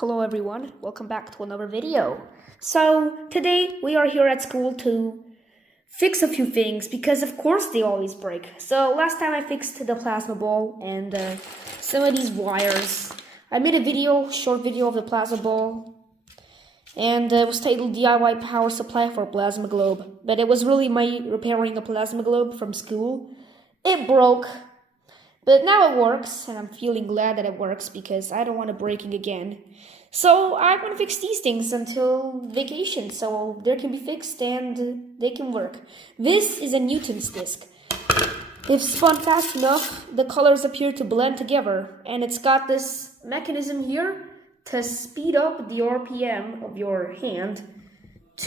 Hello everyone, welcome back to another video. So today we are here at school to fix a few things because of course they always break. So last time I fixed the plasma ball and some of these wires. I made a short video of the plasma ball and it was titled DIY Power Supply for Plasma Globe. But it was really my repairing a plasma globe from school. It broke. But now it works, and I'm feeling glad that it works because I don't want it breaking again. So I'm going to fix these things until vacation, so they can be fixed and they can work. This is a Newton's disc. If spun fast enough, the colors appear to blend together, and it's got this mechanism here to speed up the RPM of your hand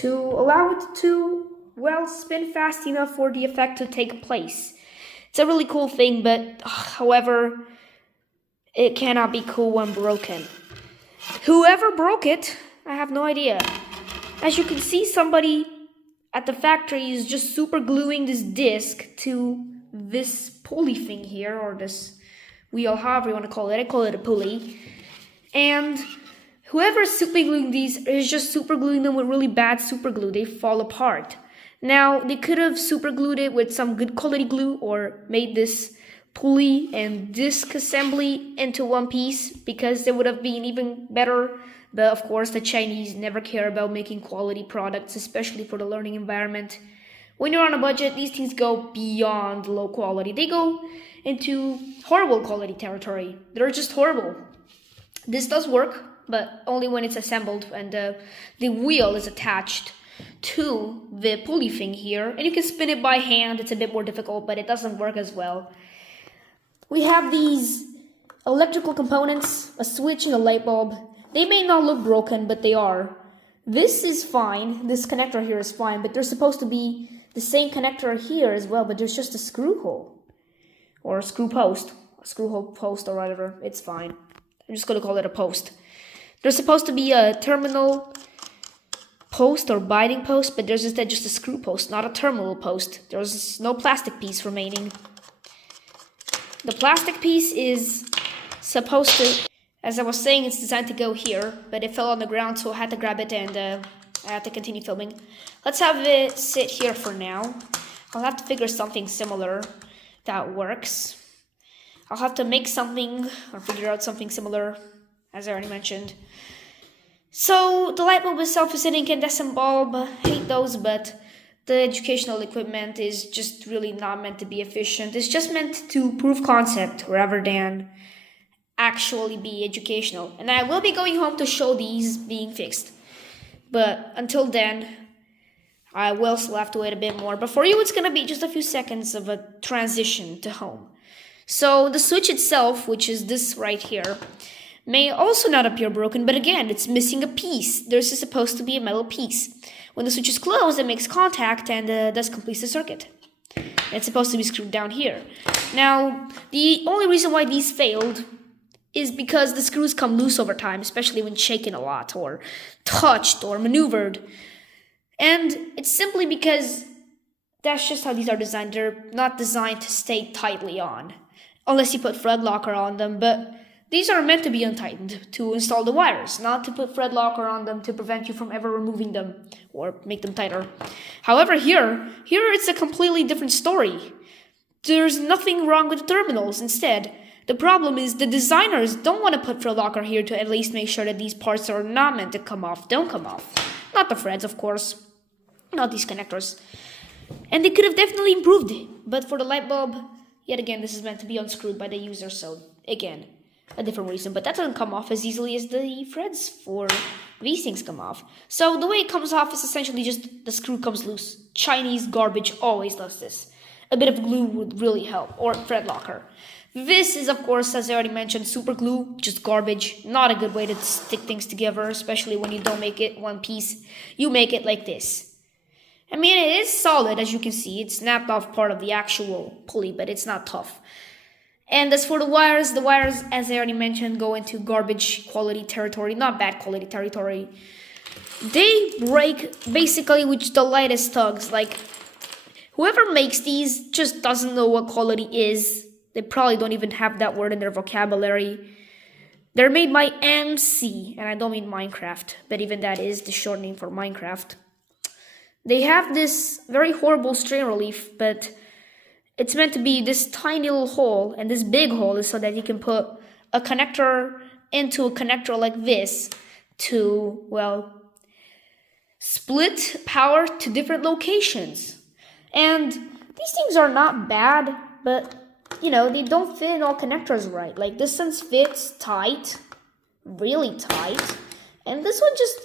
to allow it to, well, spin fast enough for the effect to take place. It's a really cool thing, but however, it cannot be cool when broken. Whoever broke it, I have no idea. As you can see, somebody at the factory is just super gluing this disc to this pulley thing here, or this wheel, however you want to call it. I call it a pulley. And whoever is super gluing these is just super gluing them with really bad super glue. They fall apart. Now, they could have super glued it with some good quality glue or made this pulley and disc assembly into one piece because it would have been even better. But of course, the Chinese never care about making quality products, especially for the learning environment. When you're on a budget, these things go beyond low quality. They go into horrible quality territory. They're just horrible. This does work, but only when it's assembled and the wheel is attached to the pulley thing here, and you can spin it by hand. It's a bit more difficult, but it doesn't work as well. We have these electrical components, a switch and a light bulb. They may not look broken, but they are. This is fine. This connector here is fine, but there's supposed to be the same connector here as well, but there's just a screw hole or a screw post, a screw hole post or whatever. It's fine. I'm just going to call it a post. There's supposed to be a terminal post or binding post, but there's instead just a screw post, not a terminal post. There's no plastic piece remaining. The plastic piece is supposed to, as I was saying, it's designed to go here, but it fell on the ground, so I had to grab it and I had to continue filming. Let's have it sit here for now. I'll have to figure something similar that works. I'll have to make something or figure out something similar, as I already mentioned. So, the light bulb itself is an incandescent bulb. I hate those, but the educational equipment is just really not meant to be efficient. It's just meant to prove concept rather than actually be educational. And I will be going home to show these being fixed. But until then, I will still have to wait a bit more. But for you, it's going to be just a few seconds of a transition to home. So, the switch itself, which is this right here, may also not appear broken, but again, it's missing a piece. There's supposed to be a metal piece. When the switch is closed, it makes contact and thus completes the circuit. It's supposed to be screwed down here. Now, the only reason why these failed is because the screws come loose over time, especially when shaken a lot or touched or maneuvered. And it's simply because that's just how these are designed. They're not designed to stay tightly on, unless you put thread locker on them, but these are meant to be untightened to install the wires, not to put thread locker on them to prevent you from ever removing them or make them tighter. However, here it's a completely different story. There's nothing wrong with the terminals. Instead, the problem is the designers don't want to put thread locker here to at least make sure that these parts that are not meant to come off don't come off. Not the threads, of course. Not these connectors. And they could have definitely improved it. But for the light bulb, yet again, this is meant to be unscrewed by the user, so again, a different reason, but that doesn't come off as easily as the threads for these things come off. So the way it comes off is essentially just the screw comes loose. Chinese garbage always does this. A bit of glue would really help, or thread locker. This is, of course, as I already mentioned, super glue, just garbage. Not a good way to stick things together, especially when you don't make it one piece. You make it like this. I mean, it is solid, as you can see. It snapped off part of the actual pulley, but it's not tough. And as for the wires, as I already mentioned, go into garbage quality territory, not bad quality territory. They break basically with the lightest tugs. Like, whoever makes these just doesn't know what quality is. They probably don't even have that word in their vocabulary. They're made by MC, and I don't mean Minecraft, but even that is the short name for Minecraft. They have this very horrible strain relief, but it's meant to be this tiny little hole, and this big hole is so that you can put a connector into a connector like this to, well, split power to different locations. And these things are not bad, but you know, they don't fit in all connectors right. Like this one fits tight, really tight, and this one just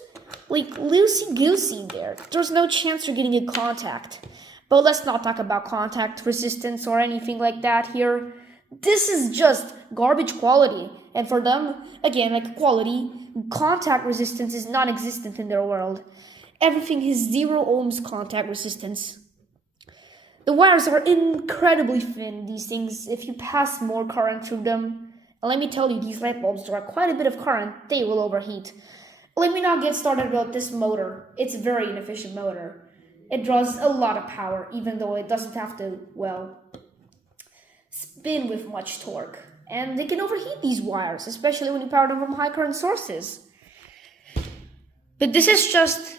like loosey-goosey there. There's no chance you're getting a contact. But let's not talk about contact resistance or anything like that here. This is just garbage quality. And for them, again, like quality, contact resistance is non-existent in their world. Everything has 0 ohms contact resistance. The wires are incredibly thin, these things, if you pass more current through them. And let me tell you, these light bulbs draw quite a bit of current, they will overheat. Let me not get started about this motor. It's a very inefficient motor. It draws a lot of power, even though it doesn't have to, well, spin with much torque. And they can overheat these wires, especially when you power them from high current sources. But this is just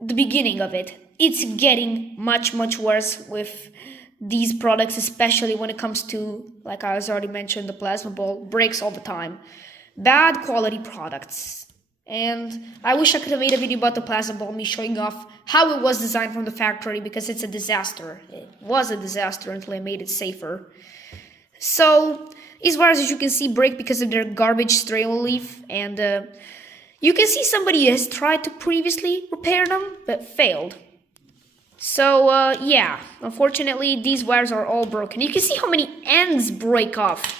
the beginning of it. It's getting much, much worse with these products, especially when it comes to, like I was already mentioned, the plasma ball breaks all the time. Bad quality products. And I wish I could have made a video about the plasma ball, me showing off how it was designed from the factory, because it's a disaster. It was a disaster until I made it safer. So these wires, as you can see, break because of their garbage strain relief, and you can see somebody has tried to previously repair them, but failed. So, yeah, unfortunately, these wires are all broken. You can see how many ends break off.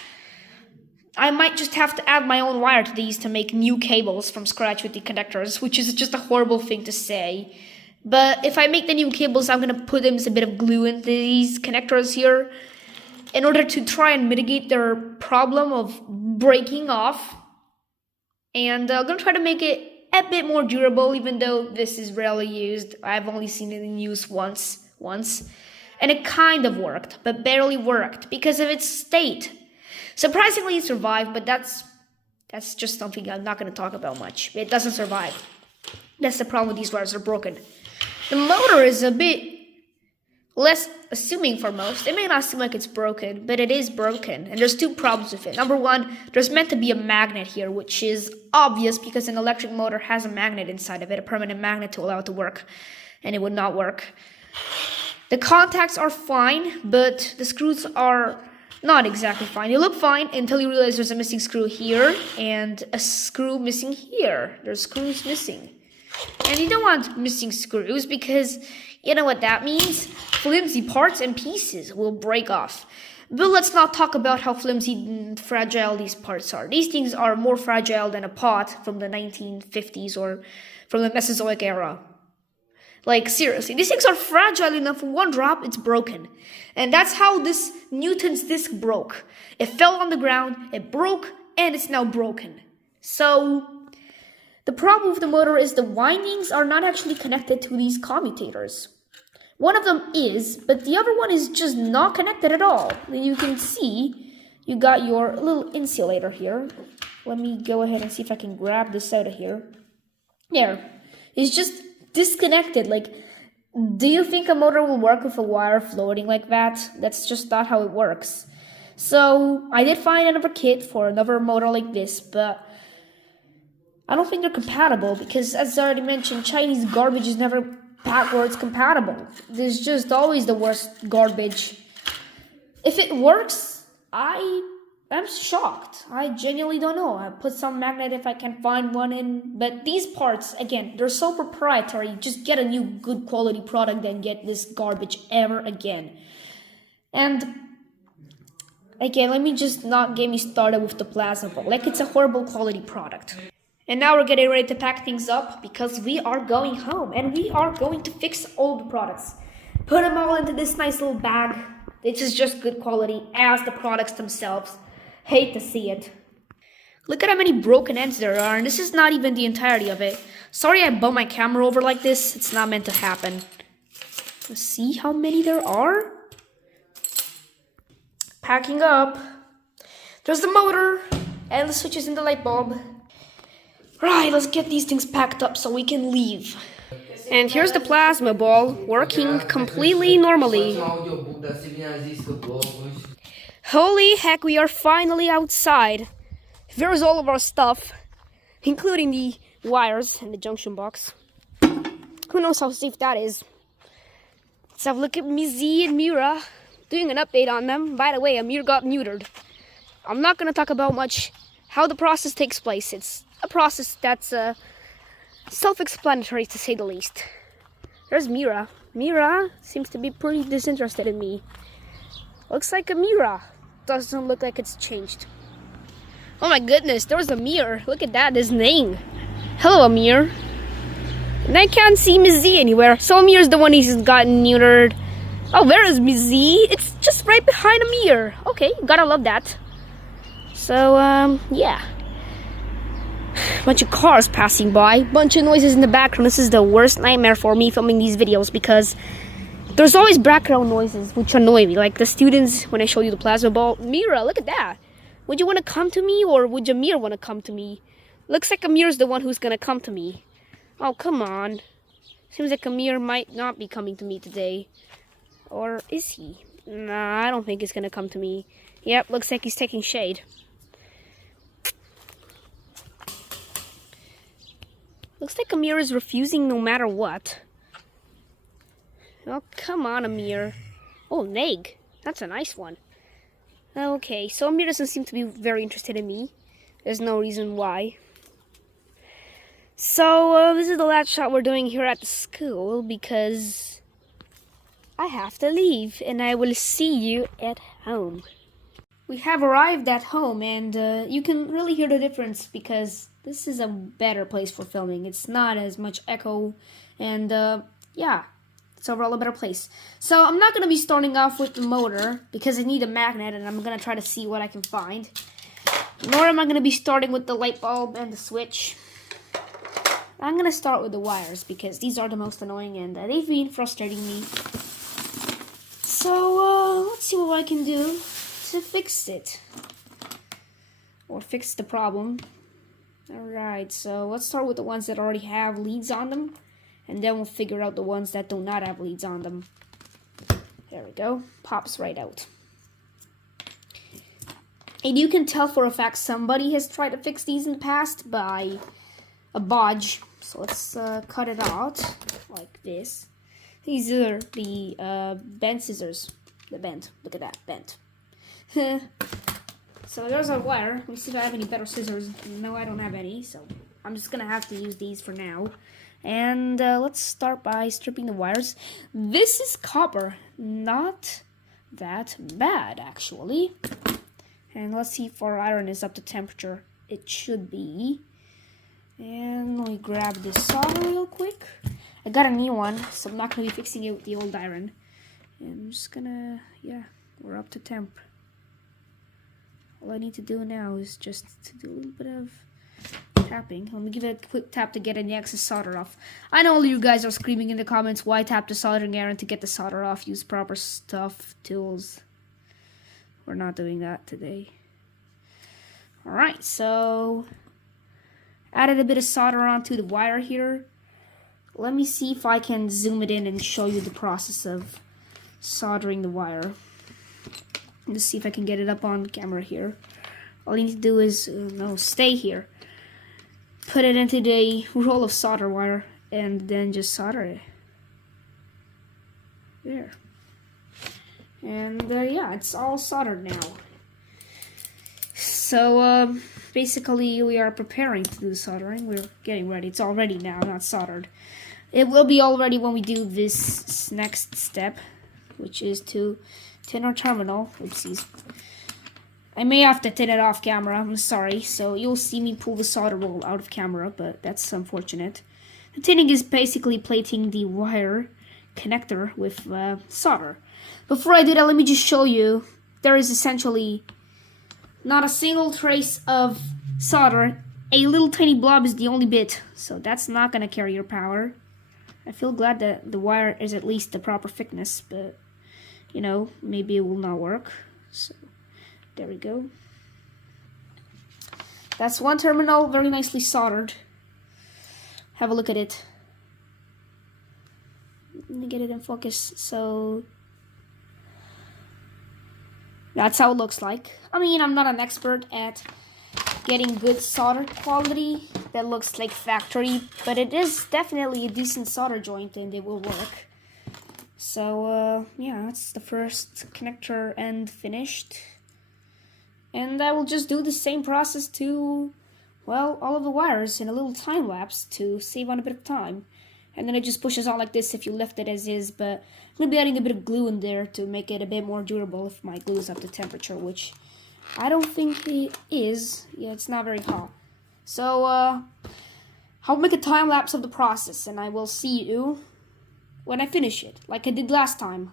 I might just have to add my own wire to these to make new cables from scratch with the connectors, which is just a horrible thing to say. But if I make the new cables, I'm going to put them as a bit of glue into these connectors here in order to try and mitigate their problem of breaking off. And I'm going to try to make it a bit more durable, even though this is rarely used. I've only seen it in use once. And it kind of worked, but barely worked because of its state. Surprisingly, it survived, but that's just something I'm not going to talk about much. It doesn't survive. That's the problem with these wires, they're broken. The motor is a bit less assuming for most. It may not seem like it's broken, but it is broken. And there's 2 problems with it. Number 1, there's meant to be a magnet here, which is obvious because an electric motor has a magnet inside of it, a permanent magnet to allow it to work. And it would not work. The contacts are fine, but the screws are not exactly fine. They look fine until you realize there's a missing screw here and a screw missing here. There's screws missing. And you don't want missing screws because you know what that means? Flimsy parts and pieces will break off. But let's not talk about how flimsy and fragile these parts are. These things are more fragile than a pot from the 1950s or from the Mesozoic era. Like, seriously, these things are fragile enough for one drop, it's broken. And that's how this Newton's disc broke. It fell on the ground, it broke, and it's now broken. So, the problem with the motor is the windings are not actually connected to these commutators. One of them is, but the other one is just not connected at all. You can see, you got your little insulator here. Let me go ahead and see if I can grab this out of here. There. It's just disconnected. Like, do you think a motor will work with a wire floating like that? That's just not how it works. So I did find another kit for another motor like this, but I don't think they're compatible because, as I already mentioned, Chinese garbage is never backwards compatible. There's just always the worst garbage. If it works, I'm shocked. I genuinely don't know. I put some magnet if I can find one in. But these parts, again, they're so proprietary. Just get a new good quality product than get this garbage ever again. And again, let me just not get me started with the plasma ball. Like, it's a horrible quality product. And now we're getting ready to pack things up because we are going home. And we are going to fix all the products. Put them all into this nice little bag. This is just good quality as the products themselves. Hate to see it. Look at how many broken ends there are, and this is not even the entirety of it. Sorry I bumped my camera over like this. It's not meant to happen. Let's see how many there are. Packing up. There's the motor, And the switch is in the light bulb. Right, let's get these things packed up so we can leave. And here's the plasma ball, working completely normally. Holy heck, we are finally outside. Here's all of our stuff, including the wires and the junction box. Who knows how safe that is? Let's have a look at Mizzy and Mira, doing an update on them. By the way, Amir got neutered. I'm not going to talk about much how the process takes place. It's a process that's self-explanatory, to say the least. There's Mira. Mira seems to be pretty disinterested in me. Looks like Amira. Doesn't look like it's changed. Oh my goodness, there's Amir. Look at that, his name. Hello, Amir. And I can't see Mizzy anywhere. So Amir's the one who's gotten neutered. Oh, where is Mizzy? It's just right behind Amir. Okay, gotta love that. So, yeah. Bunch of cars passing by. Bunch of noises in the background. This is the worst nightmare for me filming these videos because there's always background noises which annoy me. Like the students when I show you the plasma ball. Mira, look at that. Would you want to come to me or would Amir want to come to me? Looks like Amir's the one who's gonna come to me. Oh, come on. Seems like Amir might not be coming to me today. Or is he? Nah, I don't think he's gonna come to me. Yep, looks like he's taking shade. Looks like Amir is refusing no matter what. Oh, come on, Amir. Oh, Neg. That's a nice one. Okay, so Amir doesn't seem to be very interested in me. There's no reason why. So, this is the last shot we're doing here at the school because I have to leave and I will see you at home. We have arrived at home and you can really hear the difference because this is a better place for filming. It's not as much echo and yeah, it's overall a better place. So I'm not going to be starting off with the motor because I need a magnet and I'm going to try to see what I can find. Nor am I going to be starting with the light bulb and the switch. I'm going to start with the wires because these are the most annoying and they've been frustrating me. So let's see what I can do to fix it. Or fix the problem. Alright, so let's start with the ones that already have leads on them. And then we'll figure out the ones that do not have leads on them. There we go. Pops right out. And you can tell for a fact somebody has tried to fix these in the past by a bodge. So let's cut it out like this. These are the bent scissors. The bent. Look at that. Bent. So there's our wire. Let me see if I have any better scissors. No, I don't have any. So I'm just going to have to use these for now. And let's start by stripping the wires. This is copper. Not that bad, actually. And let's see if our iron is up to temperature. It should be. And let me grab this solder real quick. I got a new one, so I'm not going to be fixing it with the old iron. And I'm just going to, yeah, we're up to temp. All I need to do now is just to do a little bit of tapping. Let me give it a quick tap to get any excess solder off. I know all you guys are screaming in the comments, why tap the soldering iron to get the solder off? Use proper stuff, tools. We're not doing that today. Alright, so added a bit of solder onto the wire here. Let me see if I can zoom it in and show you the process of soldering the wire. Let's see if I can get it up on camera here. All you need to do is, stay here. Put it into the roll of solder wire and then just solder it. There. And yeah, it's all soldered now. So basically we are preparing to do the soldering. We're getting ready. It's all ready now, not soldered. It will be all ready when we do this next step, which is to tin our terminal. Oopsies. I may have to tin it off camera, I'm sorry. So you'll see me pull the solder roll out of camera, but that's unfortunate. The tinning is basically plating the wire connector with solder. Before I do that, let me just show you. There is essentially not a single trace of solder. A little tiny blob is the only bit, so that's not going to carry your power. I feel glad that the wire is at least the proper thickness, but you know, maybe it will not work. So there we go. That's one terminal, very nicely soldered. Have a look at it. Let me get it in focus. So that's how it looks like. I mean, I'm not an expert at getting good solder quality that looks like factory, but it is definitely a decent solder joint and it will work. So yeah, that's the first connector end finished. And I will just do the same process to, well, all of the wires in a little time lapse to save on a bit of time. And then it just pushes on like this if you left it as is, but I'm going to be adding a bit of glue in there to make it a bit more durable if my glue is up to temperature, which I don't think it is. Yeah, it's not very hot. So, I'll make a time lapse of the process, and I will see you when I finish it, like I did last time.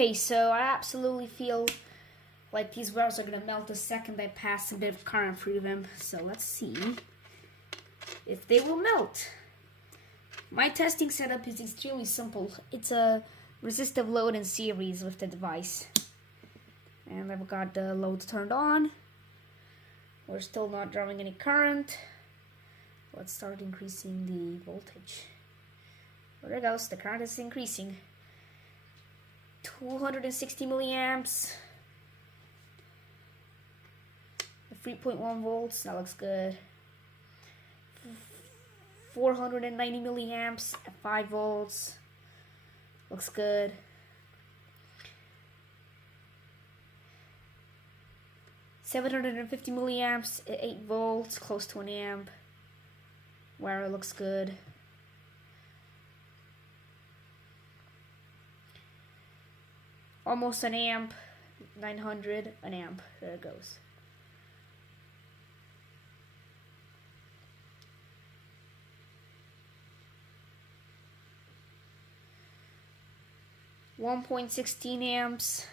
Okay, so I absolutely feel like these wires are going to melt the second I pass a bit of current through them. So let's see if they will melt. My testing setup is extremely simple. It's a resistive load in series with the device. And I've got the load turned on. We're still not drawing any current. Let's start increasing the voltage. There it goes, the current is increasing. 260 milliamps. 3.1 volts, that looks good. 490 milliamps at 5 volts, looks good. 750 milliamps at 8 volts, close to an amp. Wire looks good. Almost an amp, 900, an amp, there it goes. .16 amps.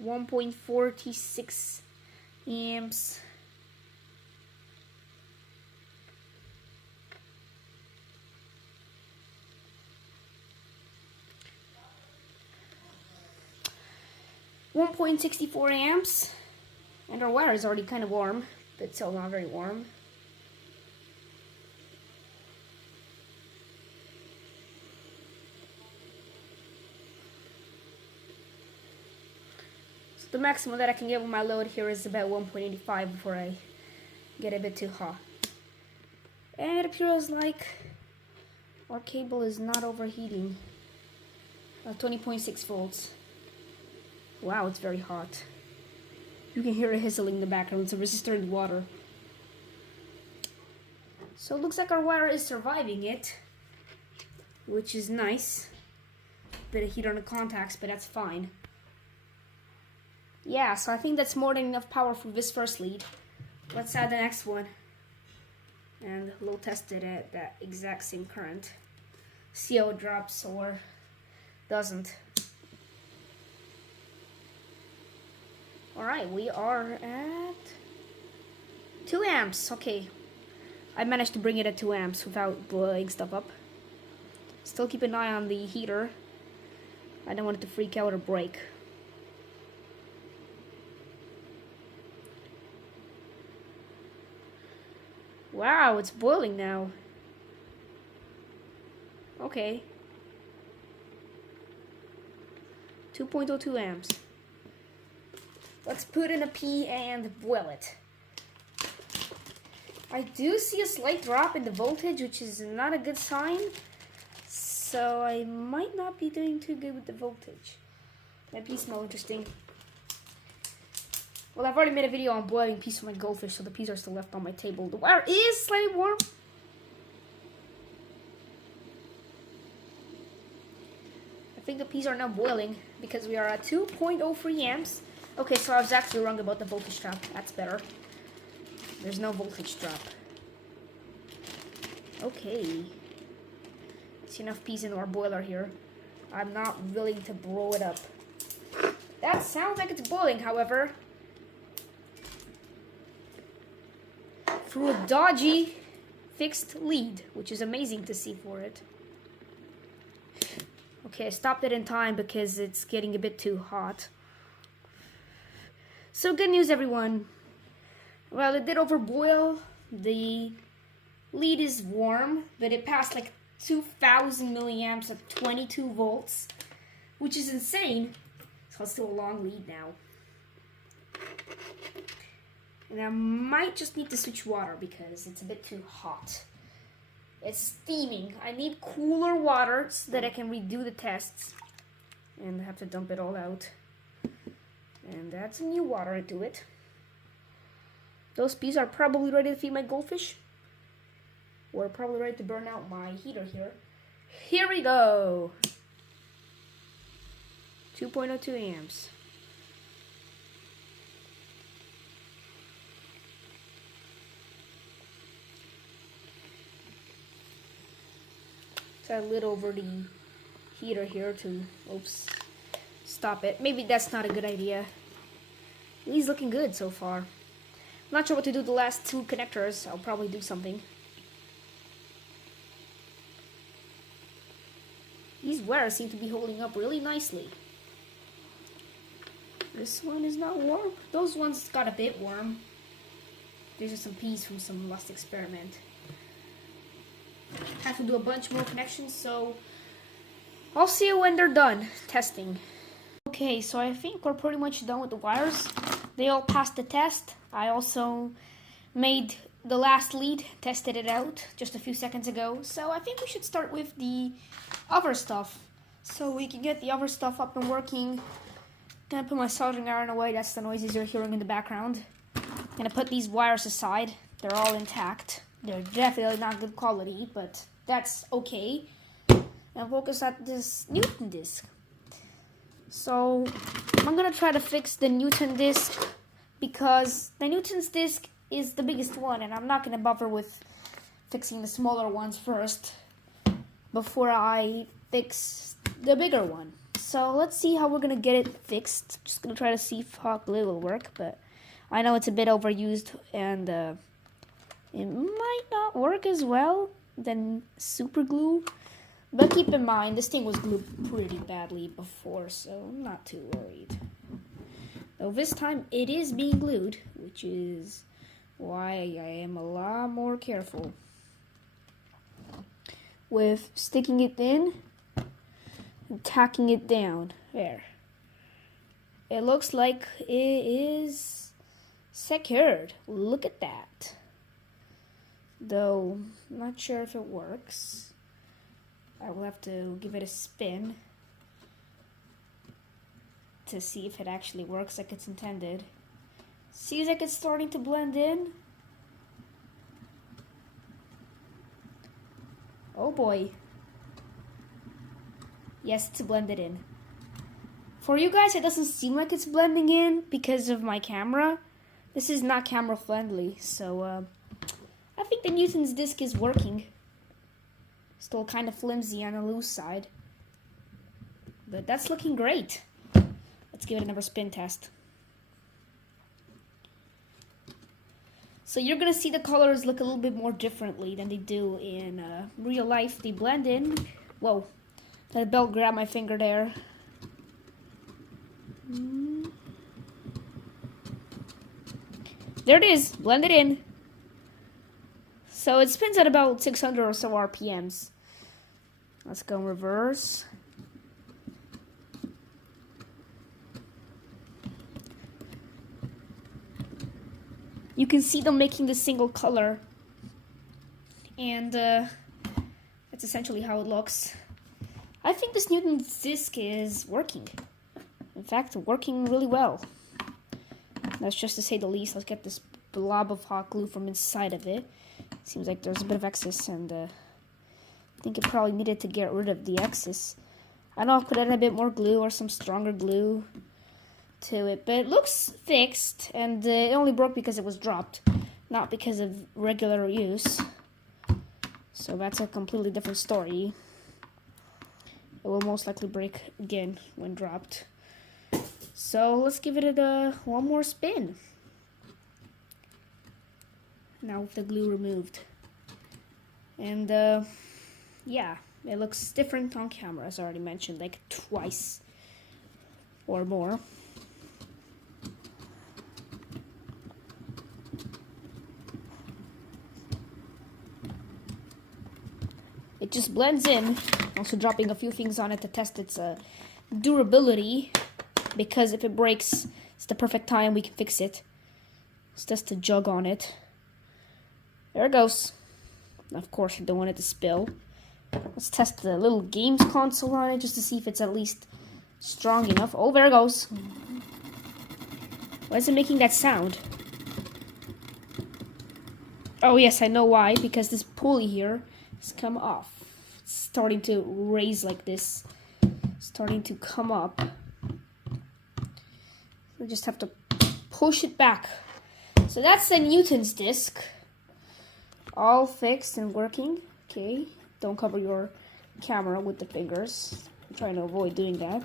1.46 amps. .64 amps, and our wire is already kind of warm, but still not very warm. So the maximum that I can get with my load here is about 1.85 before I get a bit too hot. And it appears like our cable is not overheating. 20.6 volts. Wow, it's very hot. You can hear it hissing in the background. It's a resistor in the water. So it looks like our wire is surviving it, which is nice. Bit of heat on the contacts, but that's fine. Yeah, so I think that's more than enough power for this first lead. Let's add the next one. And we'll test it at that exact same current. See how it drops or doesn't. Alright, we are at 2 amps. Okay. I managed to bring it at 2 amps without blowing stuff up. Still keep an eye on the heater. I don't want it to freak out or break. Wow, it's boiling now. Okay. 2.02 amps. Let's put in a P and boil it. I do see a slight drop in the voltage, which is not a good sign. So I might not be doing too good with the voltage. That pea smells interesting. Well, I've already made a video on boiling peas for my goldfish, so the peas are still left on my table. The wire is slightly warm. I think the peas are now boiling because we are at 2.03 amps. Okay, so I was actually wrong about the voltage drop. That's better. There's no voltage drop. Okay. It's enough peas in our boiler here. I'm not willing to blow it up. That sounds like it's boiling, however. Through a dodgy fixed lead, which is amazing to see for it. Okay, I stopped it in time because it's getting a bit too hot. So good news, everyone. Well, it did overboil. The lead is warm, but it passed like 2,000 milliamps at 22 volts, which is insane. So it's still a long lead now. And I might just need to switch water because it's a bit too hot. It's steaming. I need cooler water so that I can redo the tests. And I have to dump it all out. And add some new water into it. Those peas are probably ready to feed my goldfish. Or probably ready to burn out my heater here. Here we go. 2.02 amps. So I lit over the heater here to, oops, stop it. Maybe that's not a good idea. He's looking good so far. I'm not sure what to do with the last 2 connectors. I'll probably do something. These wires seem to be holding up really nicely. This one is not warm. Those ones got a bit warm. These are some peas from some last experiment. Have to do a bunch more connections, so I'll see you when they're done testing. Okay, so I think we're pretty much done with the wires. They all passed the test. I also made the last lead, tested it out just a few seconds ago. So I think we should start with the other stuff, so we can get the other stuff up and working. Gonna put my soldering iron away. That's the noises you're hearing in the background. Gonna put these wires aside. They're all intact. They're definitely not good quality, but that's okay. And focus at this Newton disc. So I'm gonna try to fix the Newton disc because the Newton's disc is the biggest one, and I'm not gonna bother with fixing the smaller ones first before I fix the bigger one. So let's see how we're gonna get it fixed. Just gonna try to see if hot glue will work, but I know it's a bit overused and it might not work as well than super glue. But keep in mind, this thing was glued pretty badly before, so I'm not too worried. Though this time it is being glued, which is why I am a lot more careful with sticking it in and tacking it down. There. It looks like it is secured. Look at that. Though, I'm not sure if it works. I will have to give it a spin to see if it actually works like it's intended. Seems like it's starting to blend in. Oh boy. Yes, it's blended in. For you guys, it doesn't seem like it's blending in because of my camera. This is not camera friendly, so I think the Newton's disc is working. Still kind of flimsy on the loose side. But that's looking great. Let's give it another spin test. So you're gonna see the colors look a little bit more differently than they do in real life. They blend in. Whoa, that belt grabbed my finger there. There it is, blended in. So it spins at about 600 or so RPMs. Let's go in reverse. You can see them making the single color. And that's essentially how it looks. I think this Newton's disc is working. In fact, working really well. That's just to say the least. Let's get this blob of hot glue from inside of it. Seems like there's a bit of excess, and I think it probably needed to get rid of the excess. I don't know if I could add a bit more glue or some stronger glue to it, but it looks fixed, and it only broke because it was dropped, not because of regular use. So that's a completely different story. It will most likely break again when dropped. So let's give it one more spin. Now with the glue removed. And yeah, it looks different on camera, as I already mentioned, like twice or more. It just blends in. Also dropping a few things on it to test its durability, because if it breaks, it's the perfect time we can fix it. It's just a jug on it. There it goes. Of course, I don't want it to spill. Let's test the little games console on it just to see if it's at least strong enough. Oh, there it goes. Why is it making that sound? Oh yes, I know why. Because this pulley here has come off. It's starting to raise like this. Starting to come up. We just have to push it back. So that's the Newton's disc. All fixed and working. Okay, don't cover your camera with the fingers. I'm trying to avoid doing that.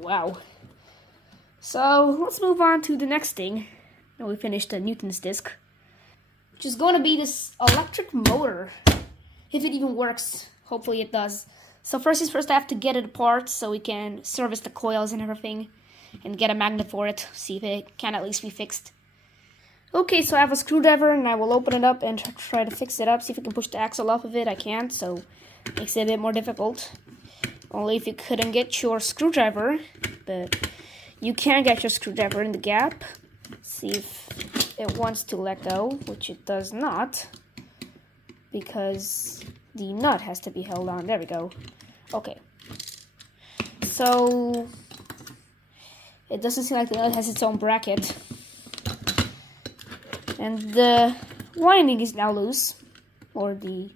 Wow. So let's move on to the next thing. Now we finished the Newton's disc, which is going to be this electric motor. If it even works. Hopefully it does. So first things first, I have to get it apart so we can service the coils and everything, and get a magnet for it, see if it can at least be fixed. Okay, so I have a screwdriver, and I will open it up and try to fix it up, see if I can push the axle off of it. I can't, so it makes it a bit more difficult. Only if you couldn't get your screwdriver, but you can get your screwdriver in the gap. See if it wants to let go, which it does not, because the nut has to be held on. There we go. Okay. So it doesn't seem like the nut has its own bracket. And the winding is now loose. Or the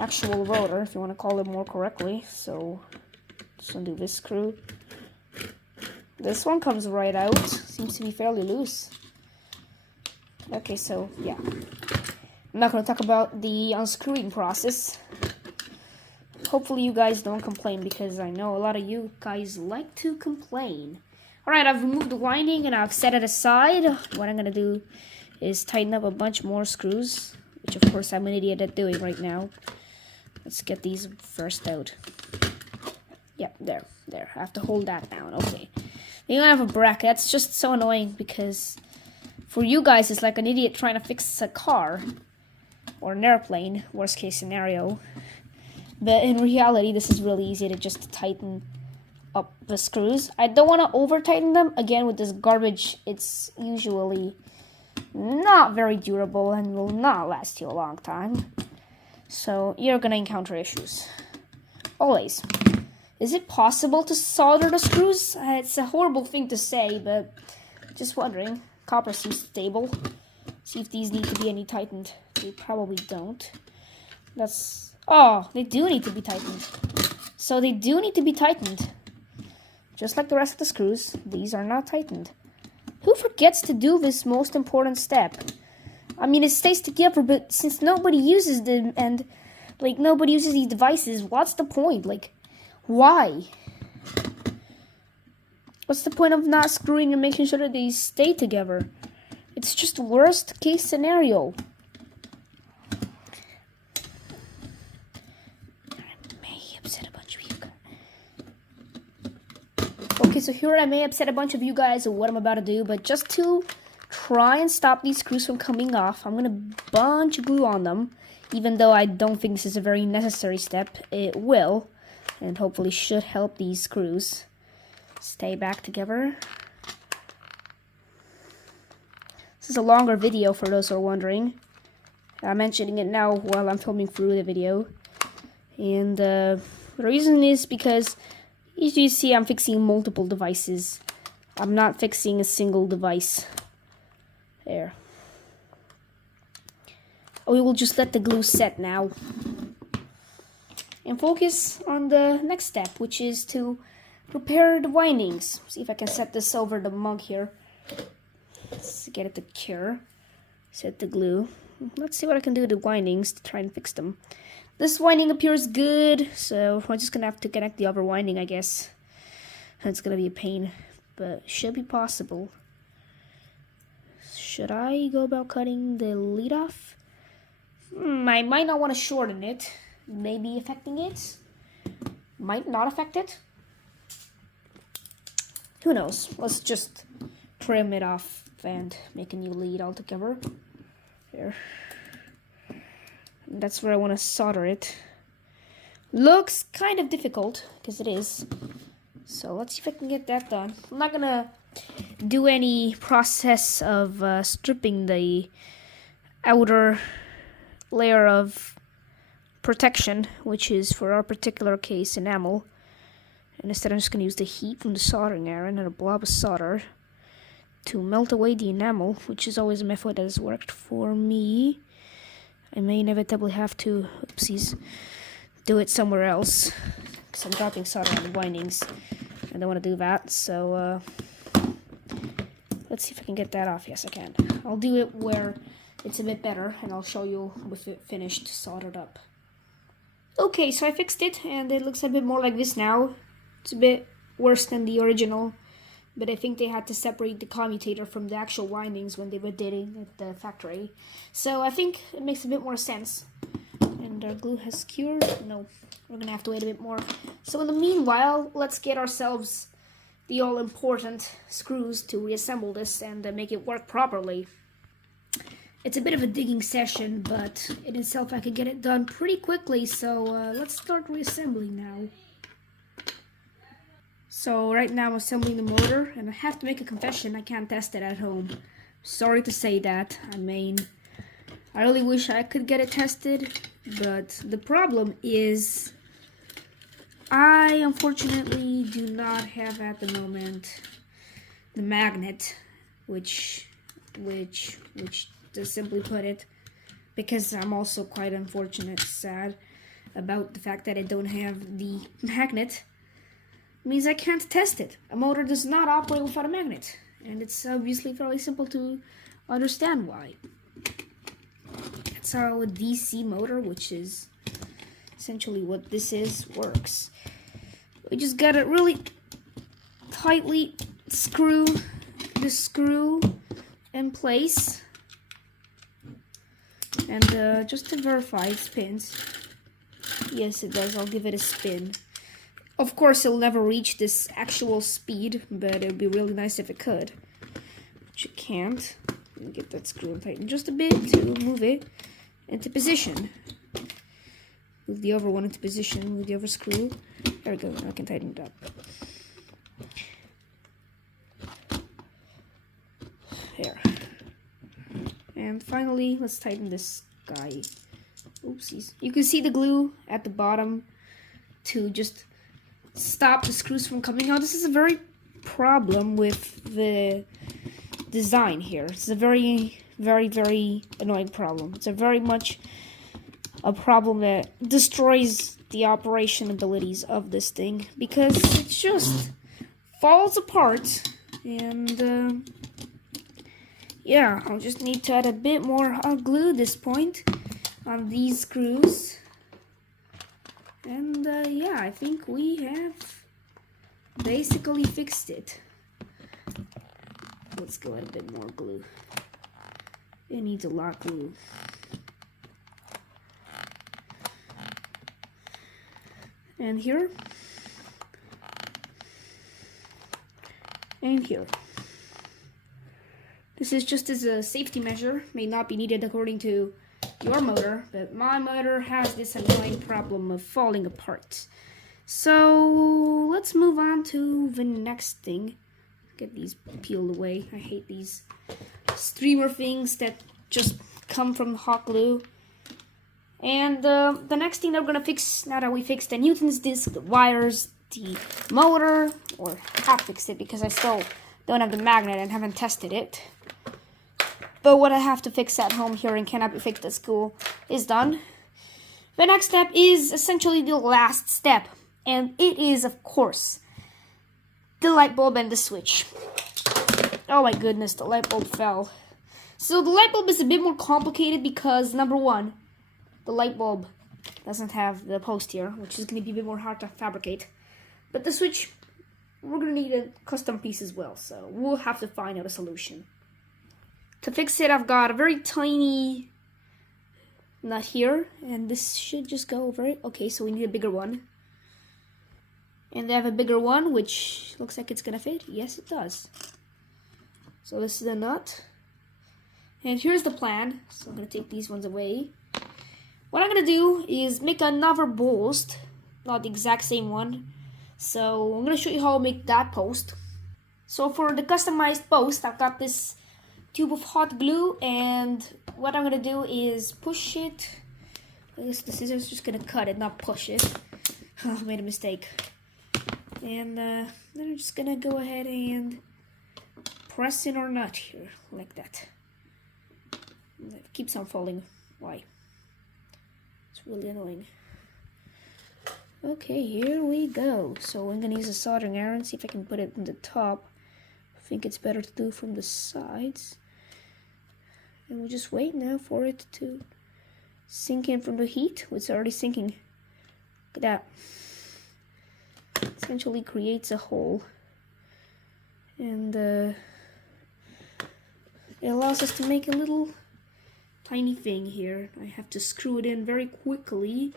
actual rotor, if you want to call it more correctly. So just undo this screw. This one comes right out. Seems to be fairly loose. Okay, so yeah. I'm not going to talk about the unscrewing process. Hopefully you guys don't complain, because I know a lot of you guys like to complain. Alright, I've removed the winding and I've set it aside. What I'm going to do is tighten up a bunch more screws, which of course I'm an idiot at doing right now. Let's get these first out. Yep, there. I have to hold that down. Okay. You don't have a bracket. It's just so annoying, because for you guys it's like an idiot trying to fix a car. Or an airplane, worst case scenario. But in reality, this is really easy to just tighten up the screws. I don't want to over tighten them. Again, with this garbage, it's usually not very durable and will not last you a long time. So you're going to encounter issues. Always. Is it possible to solder the screws? It's a horrible thing to say, but just wondering. Copper seems stable. See if these need to be any tightened. They probably don't. Oh, they do need to be tightened. So they do need to be tightened. Just like the rest of the screws, these are not tightened. Who forgets to do this most important step? I mean, it stays together, but since nobody uses them and, like, nobody uses these devices, what's the point? Like, why? What's the point of not screwing and making sure that they stay together? It's just worst case scenario. Okay, so here I may upset a bunch of you guys with what I'm about to do, but just to try and stop these screws from coming off, I'm gonna bunch glue on them. Even though I don't think this is a very necessary step, it will, and hopefully should help these screws stay back together. This is a longer video for those who are wondering. I'm mentioning it now while I'm filming through the video. And the reason is because, as you see, I'm fixing multiple devices. I'm not fixing a single device. There. We will just let the glue set now. And focus on the next step, which is to prepare the windings. See if I can set this over the mug here. Let's get it to cure. Set the glue. Let's see what I can do with the windings to try and fix them. This winding appears good, so we're just gonna have to connect the other winding, I guess. It's gonna be a pain, but should be possible. Should I go about cutting the lead off? I might not want to shorten it. Maybe affecting it. Might not affect it. Who knows? Let's just trim it off and make a new lead altogether. There. That's where I want to solder it. Looks kind of difficult, because it is. So let's see if I can get that done. I'm not gonna do any process of stripping the outer layer of protection, which is for our particular case enamel. And instead I'm just gonna use the heat from the soldering iron and a blob of solder to melt away the enamel, which is always a method that has worked for me. I may inevitably have to, oopsies, do it somewhere else, because I'm dropping solder on the windings. I don't want to do that, so let's see if I can get that off. Yes, I can. I'll do it where it's a bit better, and I'll show you with it finished, soldered up. Okay, so I fixed it, and it looks a bit more like this now. It's a bit worse than the original, but I think they had to separate the commutator from the actual windings when they were dating at the factory. So I think it makes a bit more sense. And our glue has cured. No, we're gonna have to wait a bit more. So in the meanwhile, let's get ourselves the all-important screws to reassemble this and make it work properly. It's a bit of a digging session, but in itself I could get it done pretty quickly, so let's start reassembling now. So right now I'm assembling the motor, and I have to make a confession, I can't test it at home. Sorry to say that. I mean, I really wish I could get it tested, but the problem is I unfortunately do not have at the moment the magnet, which to simply put it, because I'm also quite sad about the fact that I don't have the magnet, means I can't test it. A motor does not operate without a magnet, and it's obviously fairly simple to understand why. That's how a DC motor, which is essentially what this is, works. We just gotta really tightly screw the screw in place, and just to verify it spins. Yes, it does. I'll give it a spin. Of course, it'll never reach this actual speed, but it would be really nice if it could. Which it can't. Get that screw tightened just a bit to move it into position. Move the other one into position, move the other screw. There we go, now I can tighten it up. There. And finally, let's tighten this guy. Oopsies. You can see the glue at the bottom to just stop the screws from coming out. This is a very problem with the design here. It's a very very, very annoying problem. It's a very much a problem that destroys the operation abilities of this thing because it just falls apart. And yeah, I'll just need to add a bit more hot glue at this point on these screws. And yeah, I think we have basically fixed it. Let's go add a bit more glue. It needs a lot of glue. And here. And here. This is just as a safety measure, may not be needed according to your motor, but my motor has this annoying problem of falling apart. So let's move on to the next thing. Get these peeled away. I hate these streamer things that just come from hot glue. And the next thing that we're gonna fix, now that we fixed the Newton's disc, the wires, the motor, or have fixed it because I still don't have the magnet and haven't tested it. But what I have to fix at home here and cannot be fixed at school is done. The next step is essentially the last step, and it is, of course, the light bulb and the switch. Oh my goodness, the light bulb fell. So the light bulb is a bit more complicated because, number one, the light bulb doesn't have the post here, which is going to be a bit more hard to fabricate. But the switch, we're going to need a custom piece as well, so we'll have to find out a solution. To fix it, I've got a very tiny nut here, and this should just go over it. Okay, so we need a bigger one. And I have a bigger one, which looks like it's gonna fit. Yes, it does. So this is the nut. And here's the plan. So I'm gonna take these ones away. What I'm gonna do is make another post, not the exact same one. So I'm gonna show you how to make that post. So for the customized post, I've got this tube of hot glue, and what I'm gonna do is push it. I guess the scissors are just gonna cut it, not push it. I made a mistake. And then I'm just gonna go ahead and press in our nut here, like that. And it keeps on falling. Why? It's really annoying. Okay, here we go. So I'm gonna use a soldering iron, see if I can put it in the top. I think it's better to do from the sides. And we'll just wait now for it to sink in from the heat. It's already sinking. Look at that. Essentially creates a hole. And it allows us to make a little tiny thing here. I have to screw it in very quickly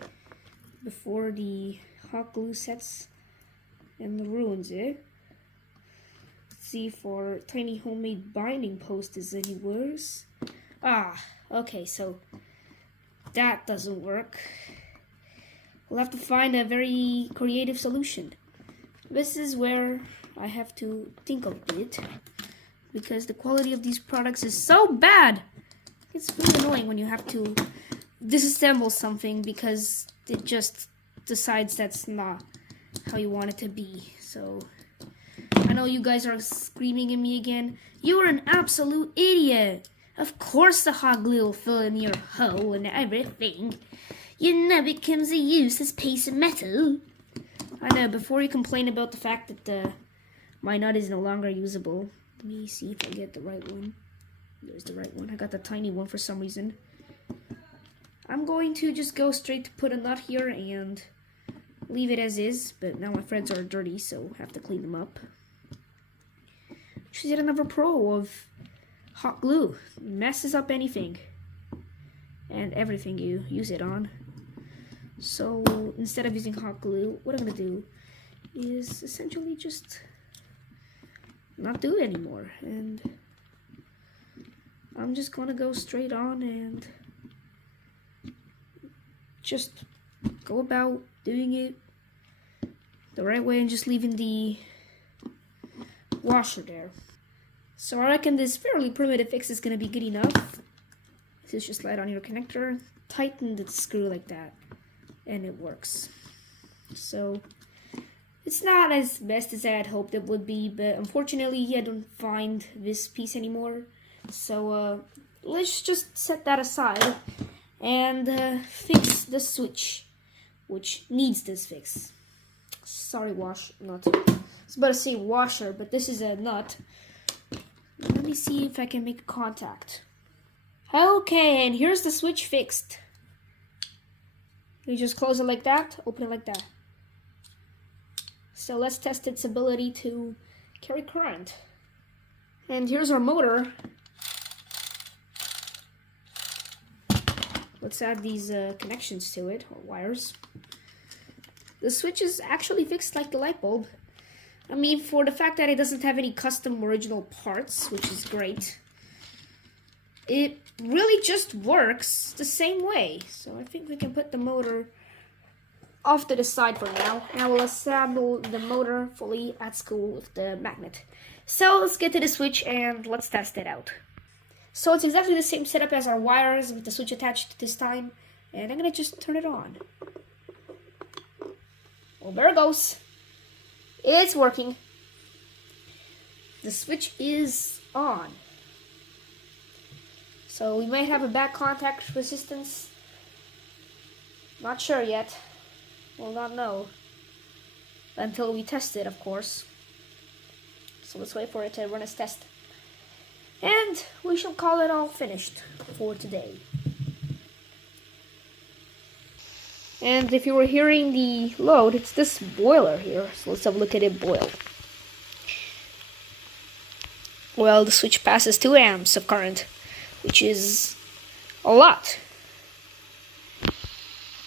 before the hot glue sets and ruins it. See if our tiny homemade binding post is any worse. Ah, okay, so that doesn't work. We'll have to find a very creative solution. This is where I have to think of it, because the quality of these products is so bad. It's really annoying when you have to disassemble something because it just decides that's not how you want it to be. So I know you guys are screaming at me again. You're an absolute idiot. Of course the hot glue will fill in your hole and everything. You know it becomes a useless piece of metal. I know, before you complain about the fact that my nut is no longer usable. Let me see if I get the right one. There's the right one. I got the tiny one for some reason. I'm going to just go straight to put a nut here and leave it as is. But now my threads are dirty, so I have to clean them up. Which is yet another pro of hot glue. Messes up anything and everything you use it on. So instead of using hot glue, what I'm going to do is essentially just not do it anymore. And I'm just going to go straight on and just go about doing it the right way and just leaving the washer there. So I reckon this fairly primitive fix is going to be good enough. This is just slide on your connector, tighten the screw like that, and it works. So it's not as best as I had hoped it would be, but unfortunately I don't find this piece anymore. So let's just set that aside and fix the switch, which needs this fix. Sorry, nut. I was about to say washer, but this is a nut. Let me see if I can make contact. Okay, and here's the switch fixed. You just close it like that, open it like that. So let's test its ability to carry current. And here's our motor. Let's add these connections to it, or wires. The switch is actually fixed like the light bulb. I mean, for the fact that it doesn't have any custom original parts, which is great. It really just works the same way. So I think we can put the motor off to the side for now. Now we'll assemble the motor fully at school with the magnet. So let's get to the switch and let's test it out. So it's exactly the same setup as our wires with the switch attached this time. And I'm gonna just turn it on. Well, there it goes. It's working. The switch is on. So we might have a back contact resistance. Not sure yet. We'll not know until we test it, of course. So let's wait for it to run its test. And we shall call it all finished for today. And if you were hearing the load, it's this boiler here. So let's have a look at it boil. Well, the switch passes 2 amps of current, which is a lot.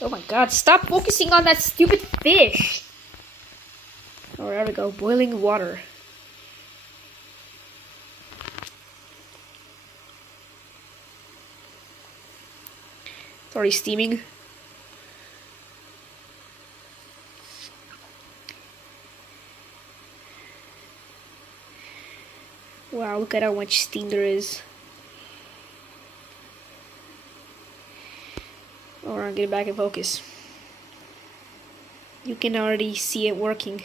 Oh my god, stop focusing on that stupid fish! Oh, there we go, boiling water. It's already steaming. Wow, look at how much steam there is. Alright, get it back in focus. You can already see it working.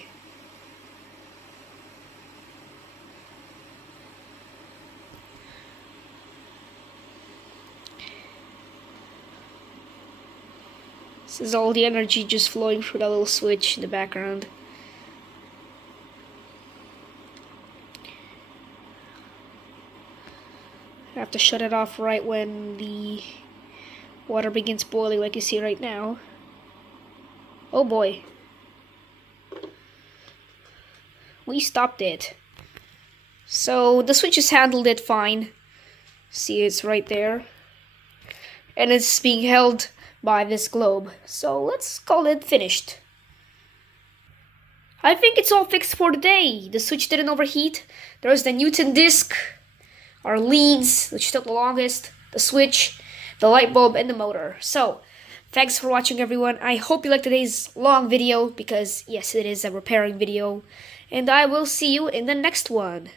This is all the energy just flowing through that little switch in the background. I have to shut it off right when the water begins boiling, like you see right now. Oh boy. We stopped it. So the switch has handled it fine. See, it's right there. And it's being held by this globe. So let's call it finished. I think it's all fixed for today. The switch didn't overheat. There's the Newton disc, our leads, which took the longest, the switch, the light bulb, and the motor. So, thanks for watching, everyone. I hope you liked today's long video, because yes, it is a repairing video. And I will see you in the next one.